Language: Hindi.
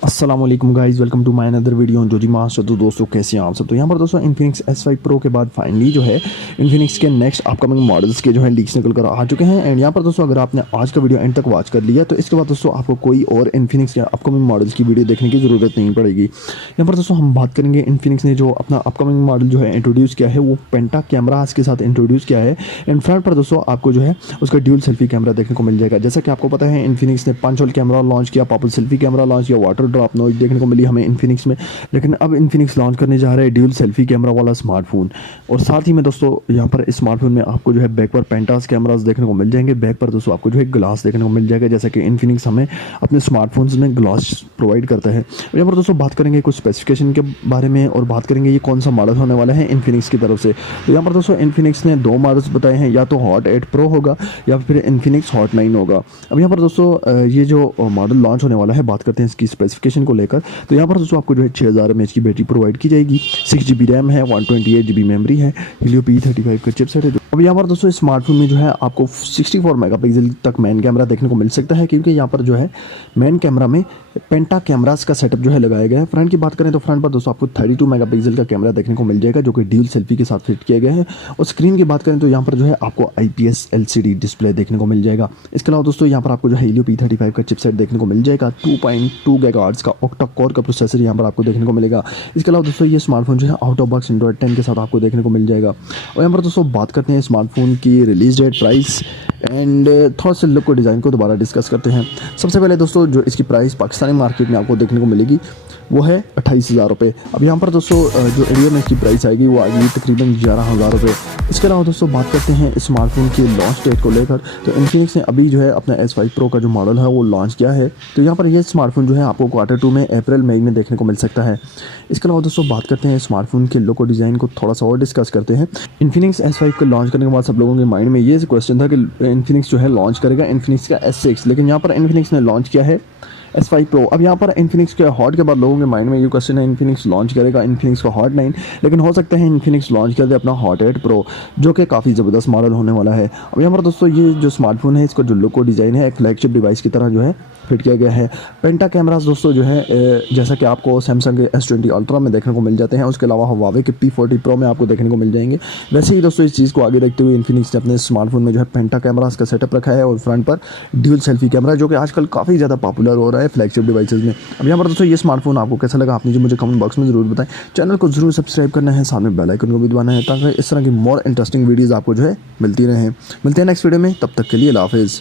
अस्सलाम वालेकुम guys, welcome to my another video जोजी मास्टर। तो दोस्तों कैसे हैं आप सब। तो यहाँ पर दोस्तों इन्फिनिक्स S5 प्रो के बाद फाइनली जो है इन्फिनिक्स के नेक्स्ट अपकमिंग मॉडल्स के जो है लीक्स निकल कर आ चुके हैं। एंड यहाँ पर दोस्तों अगर आपने आज का वीडियो एंड तक वॉच कर लिया तो इसके बाद दोस्तों आपको कोई और इन्फिनिक्स के अपकमिंग मॉडल्स की वीडियो देखने की ज़रूरत नहीं पड़ेगी। यहाँ पर दोस्तों हम बात करेंगे इन्फिनिक्स ने जो अपना अपकमिंग मॉडल जो है इंट्रोड्यूस किया है वो पेंटा कैमरास के साथ इंट्रोड्यूस किया है। एंड फ्रंट पर दोस्तों आपको जो है उसका ड्यूल सेल्फी कैमरा देखने को मिल जाएगा। जैसा कि आपको पता है इन्फिनिक्स ने पंच होल कैमरा लॉन्च किया, पॉपल सेल्फी कैमरा लॉन्च किया, वाटर ड्रॉप नॉइज देखने को मिली हमें इन्फिनिक्स में। लेकिन अब इन्फिनिक्स लॉन्च करने जा रहा है ड्यूल सेल्फी कैमरा वाला स्मार्टफोन। और साथ ही में दोस्तों यहाँ पर इस स्मार्टफोन में आपको जो है बैक पर पेंटास कैमरास देखने को मिल जाएंगे। बैक पर दोस्तों आपको जो है ग्लास देखने को मिल जाएगा, जैसा कि इन्फिनिक्स हमें अपने स्मार्टफोन्स में ग्लास प्रोवाइड करता है। यहाँ पर दोस्तों बात करेंगे कुछ स्पेसिफिकेशन के बारे में और बात करेंगे ये कौन सा मॉडल होने वाला है इन्फिनिक्स की तरफ से। तो यहाँ पर दोस्तों इन्फिनिक्स ने दो मॉडल्स बताए हैं, या तो हॉट 8 प्रो होगा या फिर इन्फिनिक्स हॉट 9 होगा। अब यहाँ पर दोस्तों ये जो मॉडल लॉन्च होने वाला है, बात करते हैं इसकी स्पेसिफिकेशन को लेकर। तो यहाँ पर दोस्तों आपको जो है 6000 mAh की बैटरी प्रोवाइड की जाएगी, 6GB रैम है, 128GB मेमोरी है, हीलियो P35 का चिपसेट है। अब यहाँ पर दोस्तों स्मार्टफोन में जो है आपको 64 मेगापिक्सल तक मेन कैमरा देखने को मिल सकता है, क्योंकि यहाँ पर जो है मेन कैमरा में पेंटा कैमरास का सेटअप जो है लगाया गया है। फ्रंट की बात करें तो फ्रंट पर दोस्तों आपको 32 मेगापिक्सल का कैमरा देखने को मिल जाएगा, जो कि ड्यूल सेल्फी के साथ फिट किया गया है। और स्क्रीन की बात करें तो यहाँ पर जो है आपको IPS LCD डिस्प्ले देखने को मिल जाएगा। इसके अलावा दोस्तों यहाँ पर आपको जो है हीलियो P35 का चिपसेट देखने को मिल जाएगा, 2.2 गीगाहर्ट्ज़ का ऑक्टा कोर का प्रोसेसर यहाँ पर आपको देखने को मिलेगा। इसके अलावा दोस्तों ये स्मार्टफोन जो है आउट ऑफ बॉक्स एंड्रॉइड 10 के साथ आपको देखने को मिल जाएगा। और यहाँ पर दोस्तों बात करते हैं स्मार्टफोन की रिलीज डेट, प्राइस एंड थोड़ा सा लुक को डिज़ाइन को दोबारा डिस्कस करते हैं। सबसे पहले दोस्तों जो इसकी प्राइस पाकिस्तानी मार्केट में आपको देखने को मिलेगी वो है 28,000 रुपये। अब यहाँ पर दोस्तों जो इंडिया में इसकी प्राइस आएगी वो आएगी तकरीबन 11,000 रुपये। इसके अलावा दोस्तों बात करते हैं स्मार्टफोन की लॉन्च डेट को लेकर। तो इन्फिनिक्स ने अभी जो है अपना S5 प्रो का जो मॉडल है वो लॉन्च किया है। तो यहाँ पर ये स्मार्टफोन जो है आपको Q2 में अप्रैल मई में देखने को मिल सकता है। इसके अलावा दोस्तों बात करते हैं स्मार्टफोन के लुक और डिज़ाइन को थोड़ा सा और डिस्कस करते हैं। इन्फिनिक्स S5 को लॉन्च करने के बाद सब लोगों के माइंड में ये क्वेश्चन था कि इन्फिनिक्स जो है लॉन्च करेगा इन्फिनिक्स का S6, लेकिन यहाँ पर इन्फिनिक्स ने लॉन्च किया है S5 प्रो। अब यहाँ पर इन्फिनिक्स के हॉट के बाद लोगों के माइंड में ये क्वेश्चन है इन्फिनिक्स लॉन्च करेगा इन्फिनिक्स का हॉट 9, लेकिन हो सकता है इन्फिनिक्स लॉन्च कर दे अपना हॉट 8 प्रो, जो कि काफ़ी ज़बरदस्त मॉडल होने वाला है। अब यहाँ पर दोस्तों ये जो स्मार्टफोन है इसका जो लुक और डिज़ाइन है एक फ्लैगशिप डिवाइस की तरह जो है फिट किया गया है। पेंटा कैमरास दोस्तों जो है जैसा कि आपको सैमसंग के S20 अल्ट्रा में देखने को मिल जाते हैं, उसके अलावा हुआवे के P40 प्रो में आपको देखने को मिल जाएंगे। वैसे ही दोस्तों इस चीज़ को आगे रखते हुए इन्फिनिक्स ने अपने स्मार्टफोन में जो है पेंटा कैमरास का सेटअप रखा है और फ्रंट पर ड्यूल सेल्फी कैमरा, जो कि आजकल काफ़ी ज़्यादा पॉपुलर हो रहा है फ्लैगशिप डिवाइसेज में। अब यहाँ पर दोस्तों ये स्मार्टफोन आपको कैसा लगा आपने जो मुझे कमेंट बॉक्स में ज़रूर बताएं। चैनल को ज़रूर सब्सक्राइब करना है, सामने बेल आइकन को भी दबाना है, ताकि इस तरह की मोर इंटरेस्टिंग वीडियोज़ आपको जो है मिलती रहें। मिलते हैं नेक्स्ट वीडियो में, तब तक के लिए अल्लाह हाफिज़।